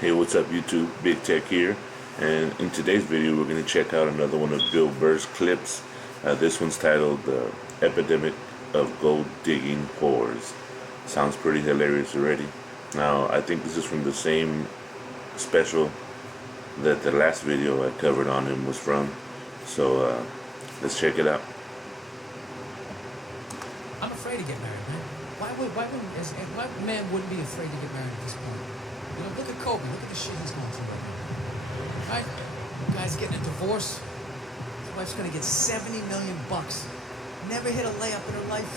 Hey, what's up YouTube? Big Tech here, and in today's video we're going to check out another one of Bill Burr's clips. This one's titled "The Epidemic of Gold Digging Whores." Sounds pretty hilarious already. Now, I think this is from the same special that the last video I covered on him was from, so let's check it out. I'm afraid to get married, man. Why man wouldn't be afraid to get married at this point? You know, look at Kobe. Look at the shit he's going through right now. Right? Guy's getting a divorce. His wife's gonna get $70 million. Never hit a layup in her life.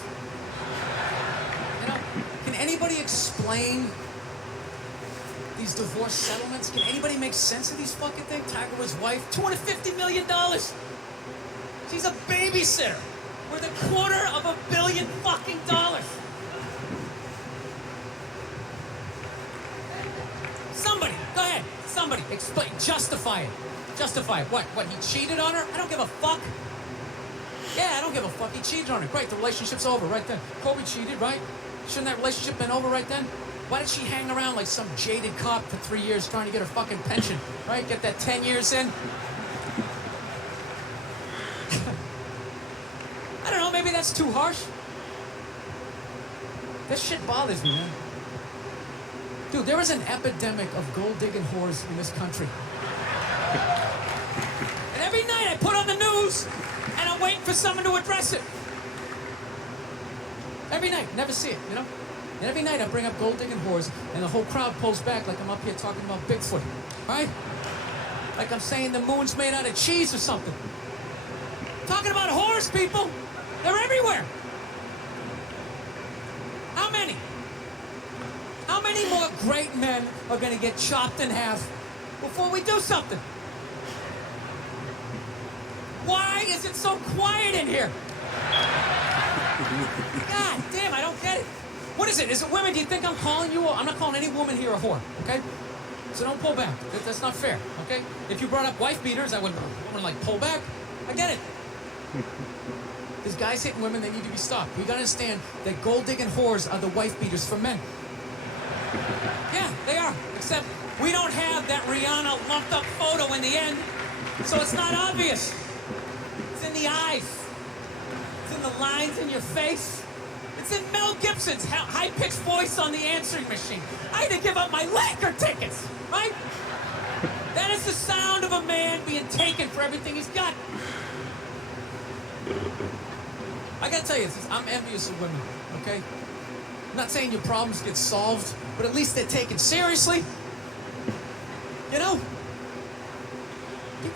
You know, can anybody explain these divorce settlements? Can anybody make sense of these fucking things? Tiger Woods' wife, $250 million. She's a babysitter worth $250 million fucking dollars. Somebody, go ahead. Somebody, explain, justify it. Justify it. What, he cheated on her? I don't give a fuck. Yeah, I don't give a fuck. He cheated on her. Great, the relationship's over right then. Kobe cheated, right? Shouldn't that relationship been over right then? Why did she hang around like some jaded cop for 3 years trying to get her fucking pension, right? Get that 10 years in? I don't know, maybe that's too harsh. This shit bothers me, man. Dude, there is an epidemic of gold-digging whores in this country. And every night I put on the news, and I'm waiting for someone to address it. Every night, never see it, you know? And every night I bring up gold-digging whores, and the whole crowd pulls back like I'm up here talking about Bigfoot, right? Like I'm saying the moon's made out of cheese or something. Talking about whores, people! They're everywhere! How many? How many more great men are gonna get chopped in half before we do something? Why is it so quiet in here? God damn, I don't get it. What is it? Is it women? Do you think I'm calling you? I'm not calling any woman here a whore, okay? So don't pull back. That's not fair, okay? If you brought up wife beaters, I wouldn't like pull back. I get it. There's guys hitting women, they need to be stopped. We gotta understand that gold-digging whores are the wife beaters for men. Yeah, they are. Except we don't have that Rihanna lumped up photo in the end, so it's not obvious. It's in the eyes. It's in the lines in your face. It's in Mel Gibson's high-pitched voice on the answering machine. I had to give up my Laker tickets, right? That is the sound of a man being taken for everything he's got. I gotta tell you, I'm envious of women, okay? I'm not saying your problems get solved, but at least they're taken seriously. You know?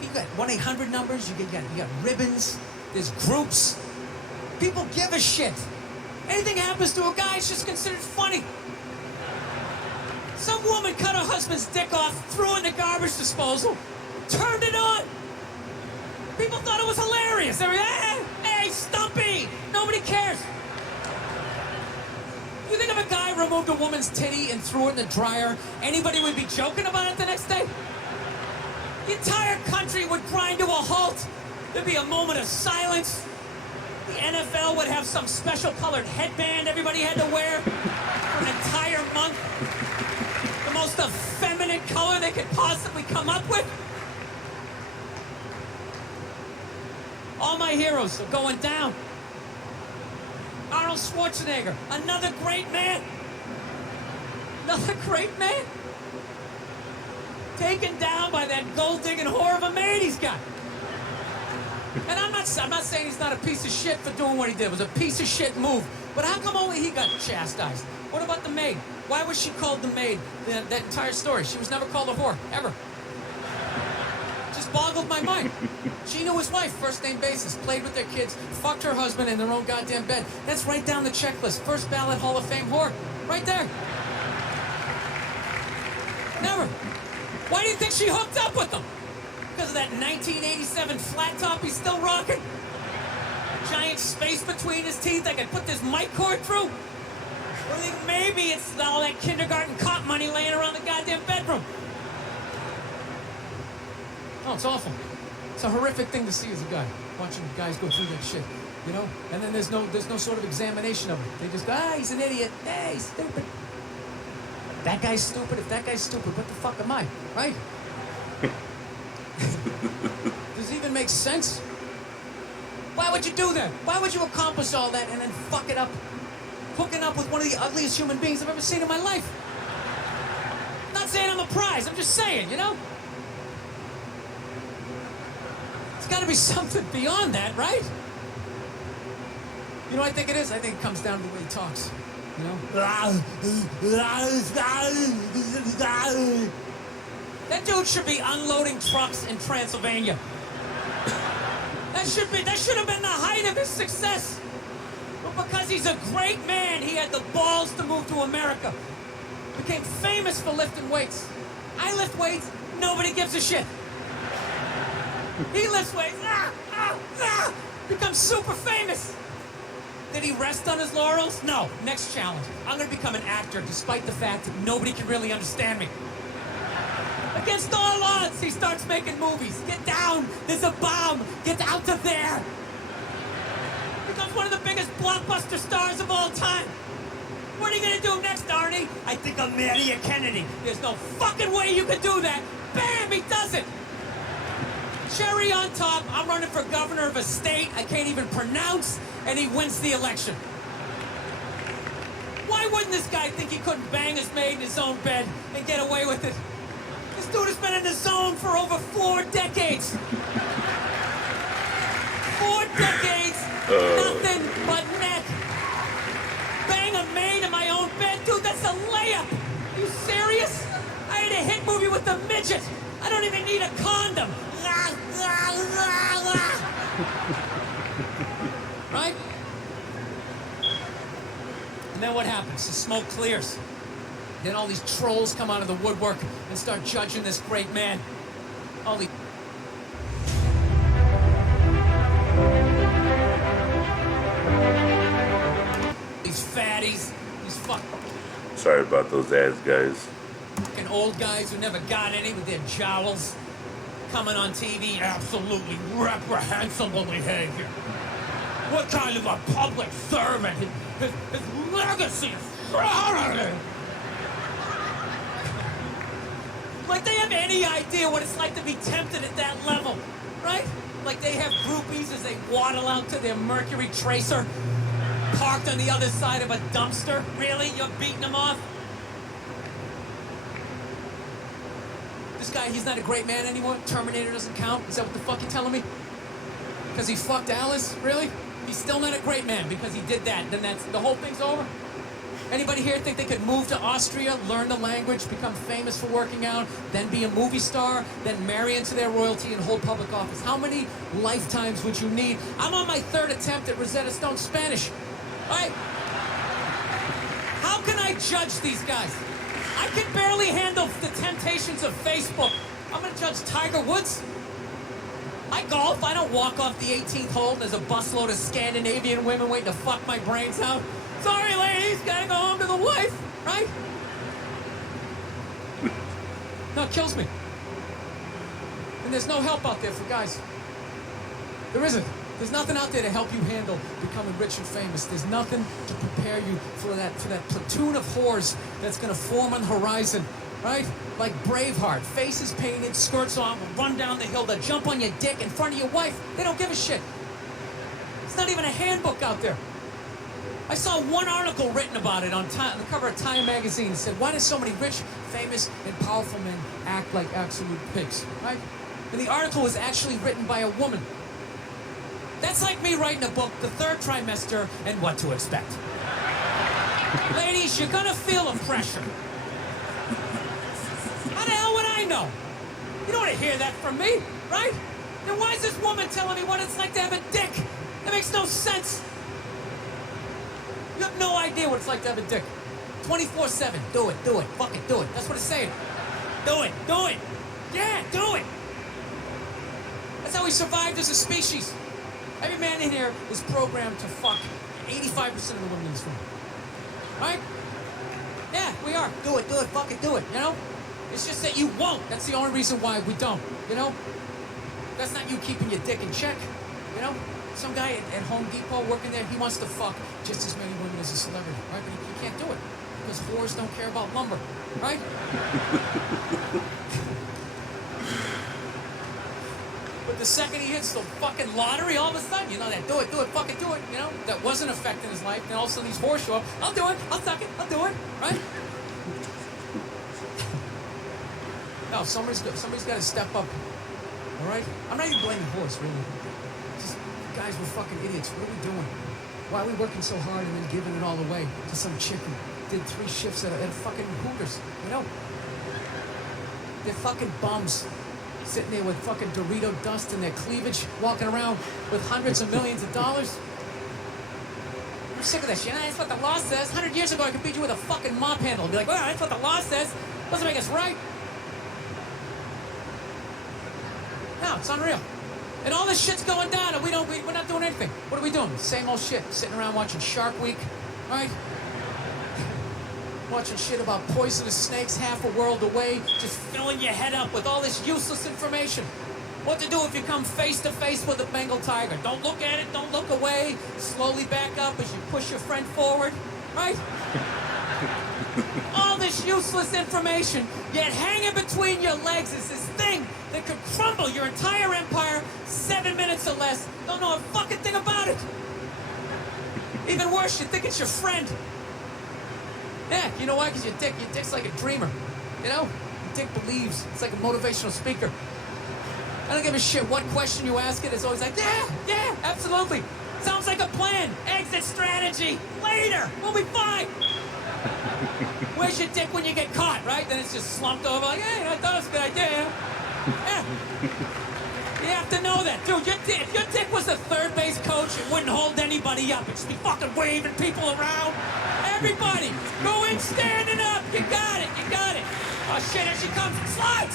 You got 1-800 numbers, you got ribbons, there's groups. People give a shit. Anything happens to a guy, it's just considered funny. Some woman cut her husband's dick off, threw it in the garbage disposal, turned it on. People thought it was hilarious. They were, hey, Stumpy! Nobody cares. You think if a guy removed a woman's titty and threw it in the dryer, anybody would be joking about it the next day? The entire country would grind to a halt. There'd be a moment of silence. The NFL would have some special colored headband everybody had to wear for an entire month. The most effeminate color they could possibly come up with. All my heroes are going down. Arnold Schwarzenegger, another great man. Another great man. Taken down by that gold-digging whore of a maid he's got. And I'm not saying he's not a piece of shit for doing what he did. It was a piece of shit move. But how come only he got chastised? What about the maid? Why was she called the maid that entire story? She was never called a whore, ever. Just boggled my mind. She knew his wife, first name basis, played with their kids, fucked her husband in their own goddamn bed. That's right down the checklist. First ballot Hall of Fame whore. Right there. Never. Why do you think she hooked up with him? Because of that 1987 flat top he's still rocking? Giant space between his teeth I could put this mic cord through? Or think maybe it's all that kindergarten cop money laying around the goddamn bedroom? Oh, it's awful. It's a horrific thing to see as a guy, watching guys go through that shit, you know? And then there's no sort of examination of it. They just, he's an idiot. He's stupid. That guy's stupid. If that guy's stupid, what the fuck am I? Right? Does it even make sense? Why would you do that? Why would you accomplish all that and then fuck it up? Hooking up with one of the ugliest human beings I've ever seen in my life. Not saying I'm a prize, I'm just saying, you know? It's gotta be something beyond that, right? You know what I think it is? I think it comes down to the way he talks. You know? That dude should be unloading trucks in Transylvania. That should have been the height of his success. But because he's a great man, he had the balls to move to America. Became famous for lifting weights. I lift weights, nobody gives a shit. He lifts weights, becomes super famous. Did he rest on his laurels? No. Next challenge. I'm gonna become an actor despite the fact that nobody can really understand me. Against all odds, he starts making movies. Get down, there's a bomb, get out of there. Becomes one of the biggest blockbuster stars of all time. What are you gonna do next, Arnie? I think I'll marry a Kennedy. There's no fucking way you can do that. Bam, he does it. Cherry on top, I'm running for governor of a state I can't even pronounce, and he wins the election. Why wouldn't this guy think he couldn't bang his maid in his own bed and get away with it? This dude has been in the zone for over 4 decades. 4 decades, nothing but net. Bang a maid in my own bed? Dude, that's a layup. Are you serious? I had a hit movie with a midget. I don't even need a condom. Right? And then what happens? The smoke clears. Then all these trolls come out of the woodwork and start judging this great man. All these fatties, these Sorry about those ads, guys. fucking old guys who never got any with their jowls coming on TV. Absolutely reprehensible behavior. What kind of a public servant? His legacy is shrouded. Like they have any idea what it's like to be tempted at that level, right? Like they have groupies as they waddle out to their Mercury Tracer, parked on the other side of a dumpster. Really? You're beating them off? This guy, he's not a great man anymore? Terminator doesn't count? Is that what the fuck you're telling me? Because he fucked Alice? Really? He's still not a great man because he did that. Then that's the whole thing's over? Anybody here think they could move to Austria, learn the language, become famous for working out, then be a movie star, then marry into their royalty and hold public office? How many lifetimes would you need? I'm on my 3rd attempt at Rosetta Stone Spanish. All right? How can I judge these guys? I can barely handle the temptations of Facebook. I'm gonna judge Tiger Woods? I golf. I don't walk off the 18th hole. There's a busload of Scandinavian women waiting to fuck my brains out. Sorry, ladies, gotta go home to the wife, right? No, it kills me. And there's no help out there for guys. There isn't. There's nothing out there to help you handle becoming rich and famous. There's nothing to prepare you for that platoon of whores that's gonna form on the horizon, right? Like Braveheart, faces painted, skirts on, will run down the hill, they'll jump on your dick in front of your wife. They don't give a shit. It's not even a handbook out there. I saw one article written about it on the cover of Time magazine. It said, why do so many rich, famous, and powerful men act like absolute pigs, right? And the article was actually written by a woman. That's like me writing a book, The Third Trimester, and What to Expect. Ladies, you're gonna feel a pressure. How the hell would I know? You don't want to hear that from me, right? Then why is this woman telling me what it's like to have a dick? That makes no sense. You have no idea what it's like to have a dick. 24/7. Do it, fuck it, do it. That's what it's saying. Do it. Yeah, do it. That's how we survived as a species. Every man in here is programmed to fuck 85% of the women in this room. Right? Yeah, we are. Do it, fuck it, do it, you know? It's just that you won't. That's the only reason why we don't, you know? That's not you keeping your dick in check, you know? Some guy at Home Depot working there, he wants to fuck just as many women as a celebrity, right? But he can't do it. Because whores don't care about lumber, right? But the second he hits the fucking lottery, all of a sudden, you know, that do it, fucking do it, you know, that wasn't affecting his life. Then all of a sudden these whores show up. I'll do it, I'll suck it, I'll do it, right? No, somebody's got to step up, all right? I'm not even blaming whores, really. Just, guys, we're fucking idiots. What are we doing? Why are we working so hard and then giving it all away to some chick who did 3 shifts at a fucking Hooters, you know? They're fucking bums. Sitting there with fucking Dorito dust in their cleavage, walking around with hundreds of millions of dollars. I'm sick of that shit. That's what the law says. 100 years ago, I could beat you with a fucking mop handle. Be like, well, that's what the law says. Doesn't make us right. No, it's unreal. And all this shit's going down, and we're not doing anything. What are we doing? Same old shit. Sitting around watching Shark Week, right? Watching shit about poisonous snakes half a world away, just filling your head up with all this useless information. What to do if you come face to face with a Bengal tiger? Don't look at it, don't look away. Slowly back up as you push your friend forward, right? All this useless information, yet hanging between your legs is this thing that could crumble your entire empire 7 minutes or less. Don't know a fucking thing about it. Even worse, you think it's your friend. Yeah, you know why? Because your dick's like a dreamer, you know? Your dick believes. It's like a motivational speaker. I don't give a shit what question you ask it. It's always like, yeah, absolutely. Sounds like a plan. Exit strategy. Later. We'll be fine. Where's your dick when you get caught, right? Then it's just slumped over like, hey, I thought it was a good idea. Yeah. You have to know that. Dude, if your dick was a third base coach, it wouldn't hold anybody up. It'd just be fucking waving people around. Everybody, go in standing up. You got it. Oh, shit, here she comes. Slide.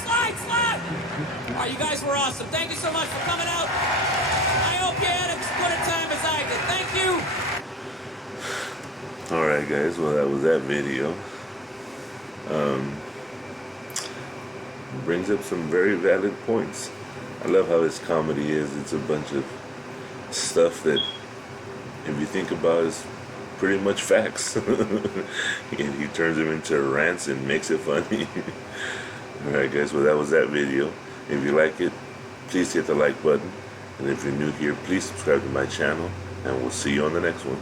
All right, you guys were awesome. Thank you so much for coming out. I hope you had as good a time as I did. Thank you. All right, guys. Well, that was that video. Brings up some very valid points. I love how his comedy is. It's a bunch of stuff that, if you think about, is pretty much facts. And he turns them into rants and makes it funny. Alright, guys, well, that was that video. If you like it, please hit the like button. And if you're new here, please subscribe to my channel. And we'll see you on the next one.